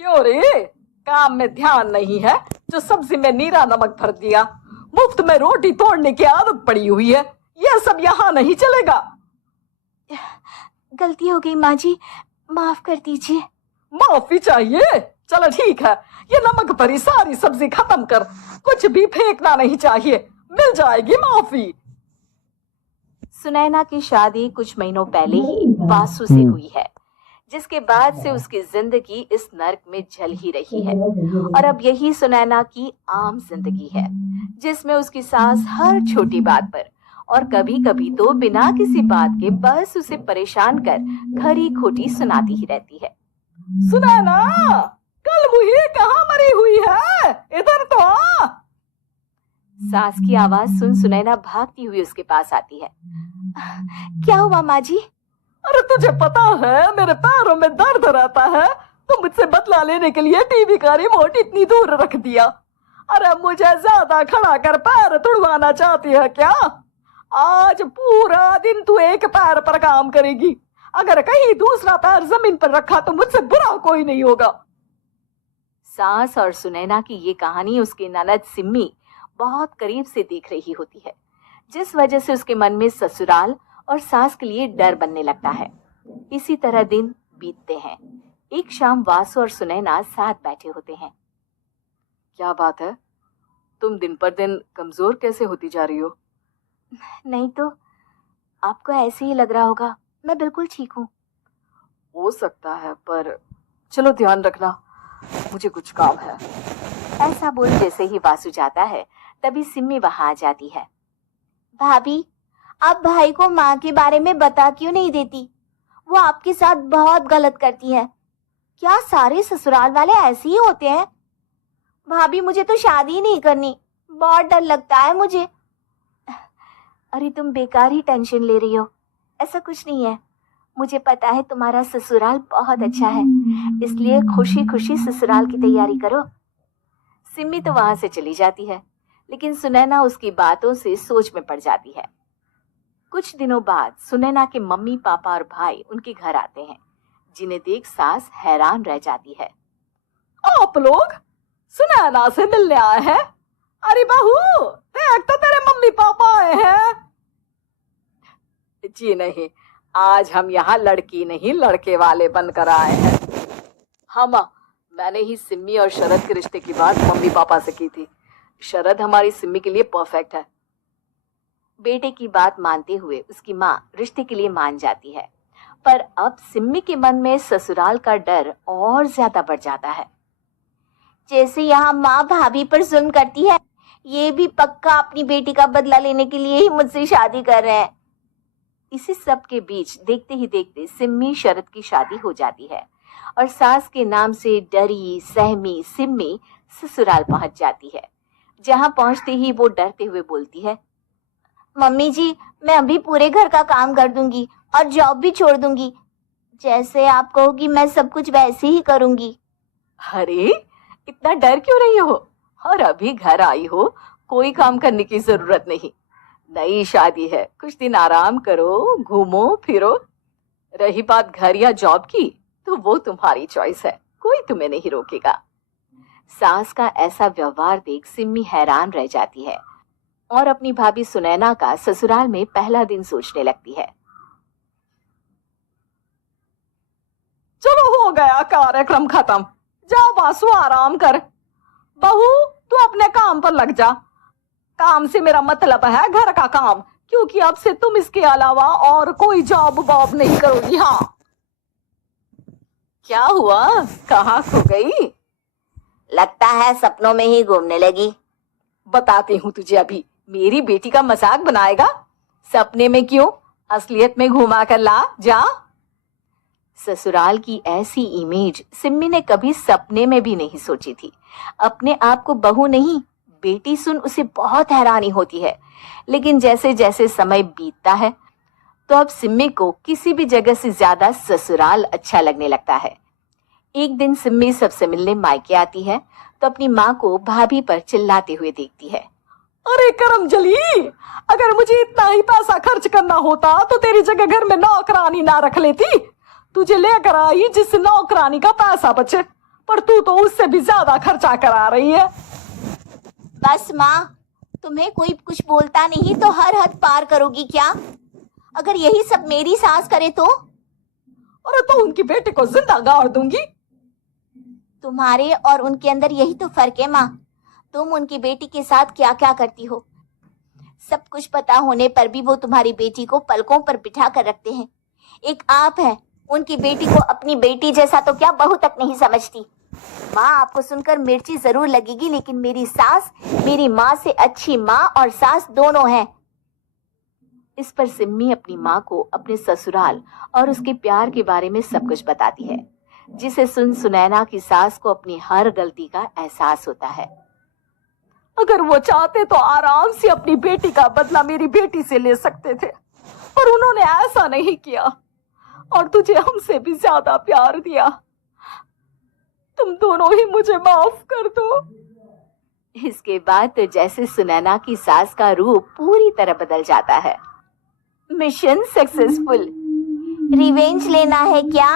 क्यों रे, काम में ध्यान नहीं है जो सब्जी में नीरा नमक भर दिया। मुफ्त में रोटी तोड़ने की आदत पड़ी हुई है, यह सब यहाँ नहीं चलेगा। गलती हो गई माँ जी, माफ कर दीजिए। माफी चाहिए? चलो ठीक है, ये नमक भरी सारी सब्जी खत्म कर, कुछ भी फेंकना नहीं चाहिए, मिल जाएगी माफी। सुनैना की शादी कुछ महीनों पहले ही वासु से हुई है, जिसके बाद से उसकी जिंदगी इस नर्क में जल ही रही है। और अब यही सुनैना की आम जिंदगी है, जिसमें उसकी सास हर छोटी बात पर और कभी कभी तो बिना किसी बात के बस उसे परेशान कर खरी खोटी सुनाती ही रहती है। सुनैना, कल मुही कहाँ मरी हुई है, इधर तो आ। सास की आवाज सुन सुनैना भागती हुई उसके पास आती है। क्या हुआ माँ जी? अरे तुझे पता है मेरे पैरों में दर्द रहता है, तो मुझसे बदला लेने के लिए टीवी का रिमोट इतनी दूर रख दिया। अरे मुझे ज्यादा खड़ा कर पैर तुड़वाना चाहती है क्या? आज पूरा दिन तू एक पैर पर काम करेगी, अगर कहीं दूसरा पैर जमीन पर रखा तो मुझसे बुरा कोई नहीं होगा। सास और सुनैना की ये कहानी उसकी ननद सिम्मी बहुत करीब से देख रही होती है, जिस वजह से उसके मन में ससुराल और सास के लिए डर बनने लगता है। इसी तरह दिन बीतते हैं। एक शाम वासु और सुनैना साथ बैठे होते हैं। क्या बात है, तुम दिन पर दिन कमजोर कैसे होती जा रही हो? नहीं तो, आपको ऐसे ही लग रहा होगा, मैं बिल्कुल ठीक हूँ। हो सकता है, पर चलो ध्यान रखना, मुझे कुछ काम है। ऐसा बोल जैसे ही वासु जाता है, तभी सिम्मी वहां आ जाती है। भाभी, आप भाई को माँ के बारे में बता क्यों नहीं देती? वो आपके साथ बहुत गलत करती है। क्या सारे ससुराल वाले ऐसे ही होते हैं? भाभी, मुझे तो शादी ही नहीं करनी, बहुत डर लगता है मुझे। अरे तुम बेकार ही टेंशन ले रही हो, ऐसा कुछ नहीं है। मुझे पता है तुम्हारा ससुराल बहुत अच्छा है, इसलिए खुशी खुशी ससुराल की तैयारी करो। सिम्मी तो वहां से चली जाती है, लेकिन सुनैना उसकी बातों से सोच में पड़ जाती है। कुछ दिनों बाद सुनैना के मम्मी पापा और भाई उनके घर आते हैं, जिन्हें देख सास हैरान रह जाती है। आप लोग सुनैना से मिलने आए हैं? अरे बहू, देख तो तेरे मम्मी पापा आए हैं। जी नहीं, आज हम यहाँ लड़की नहीं लड़के वाले बनकर आए हैं। हाँ माँ, मैंने ही सिम्मी और शरद के रिश्ते की बात मम्मी पापा से की थी। शरद हमारी सिम्मी के लिए परफेक्ट है। बेटे की बात मानते हुए उसकी माँ रिश्ते के लिए मान जाती है, पर अब सिम्मी के मन में ससुराल का डर और ज्यादा बढ़ जाता है। जैसे यहाँ माँ भाभी पर जुल्म करती है, ये भी पक्का अपनी बेटी का बदला लेने के लिए ही मुझसे शादी कर रहे हैं। इसी सब के बीच देखते ही देखते सिम्मी शरद की शादी हो जाती है और सास के नाम से डरी सहमी सिम्मी ससुराल पहुंच जाती है। जहां पहुंचते ही वो डरते हुए बोलती है, मम्मी जी, मैं अभी पूरे घर का काम कर दूंगी और जॉब भी छोड़ दूंगी। जैसे आप कहोगी मैं सब कुछ वैसे ही करूंगी। अरे इतना डर क्यों रही हो? और अभी घर आई हो, कोई काम करने की जरूरत नहीं। नई शादी है, कुछ दिन आराम करो, घूमो फिरो। रही बात घर या जॉब की, तो वो तुम्हारी चॉइस है, कोई तुम्हें नहीं रोकेगा। सास का ऐसा व्यवहार देख सिम्मी हैरान रह जाती है और अपनी भाभी सुनैना का ससुराल में पहला दिन सोचने लगती है। चलो हो गया कार्यक्रम खत्म, जाओ वासु आराम कर। बहू, तू अपने काम पर लग जा। काम से मेरा मतलब है घर का काम, क्योंकि अब से तुम इसके अलावा और कोई जॉब वॉब नहीं करोगी। हाँ, क्या हुआ, कहाँ खो गई? लगता है सपनों में ही घूमने लगी। बताती हूँ तुझे अभी। मेरी बेटी का मजाक बनाएगा? सपने में क्यों, असलियत में घुमा कर ला, जा। ससुराल की ऐसी इमेज सिम्मी ने कभी सपने में भी नहीं सोची थी। अपने आप को बहू नहीं, बेटी सुन उसे बहुत हैरानी होती है। लेकिन जैसे जैसे समय बीतता है, तो अब सिम्मी को किसी भी जगह से ज्यादा ससुराल अच्छा लगने लगता है। एक दिन सिम्मी सबसे मिलने मायके आती है, तो अपनी माँ को भाभी पर चिल्लाते हुए देखती है। अरे करमजली, अगर मुझे इतना ही पैसा खर्च करना होता तो तेरी जगह घर में नौकरानी ना रख लेती। तुझे लेकर आई जिससे नौकरानी का पैसा बचे। पर तू तो उससे भी ज्यादा खर्चा करा रही है। बस माँ, तुम्हें कोई कुछ बोलता नहीं तो हर हद पार करोगी क्या? अगर यही सब मेरी सास करे तो? अरे तो उनकी बेटी को जिंदा गाड़ दूंगी। तुम्हारे और उनके अंदर यही तो फर्क है माँ। तुम उनकी बेटी के साथ क्या क्या करती हो, सब कुछ पता होने पर भी वो तुम्हारी बेटी को पलकों पर बिठा कर रखते हैं। एक आप है, उनकी बेटी को अपनी बेटी जैसा तो क्या बहू तक नहीं समझती। माँ, आपको सुनकर मिर्ची जरूर लगेगी, लेकिन मेरी सास मेरी माँ से अच्छी माँ और सास दोनों हैं। इस पर सिम्मी अपनी माँ को अपने ससुराल और उसके प्यार के बारे में सब कुछ बताती है, जिसे सुन सुनैना की सास को अपनी हर गलती का एहसास होता है। अगर वो चाहते तो आराम से अपनी बेटी का बदला मेरी बेटी से ले सकते थे, पर उन्होंने ऐसा नहीं किया और तुझे हमसे भी ज्यादा प्यार दिया। तुम दोनों ही मुझे माफ कर दो। इसके बाद तो जैसे सुनैना की सास का रूप पूरी तरह बदल जाता है। Mission successful. रिवेंज लेना है क्या?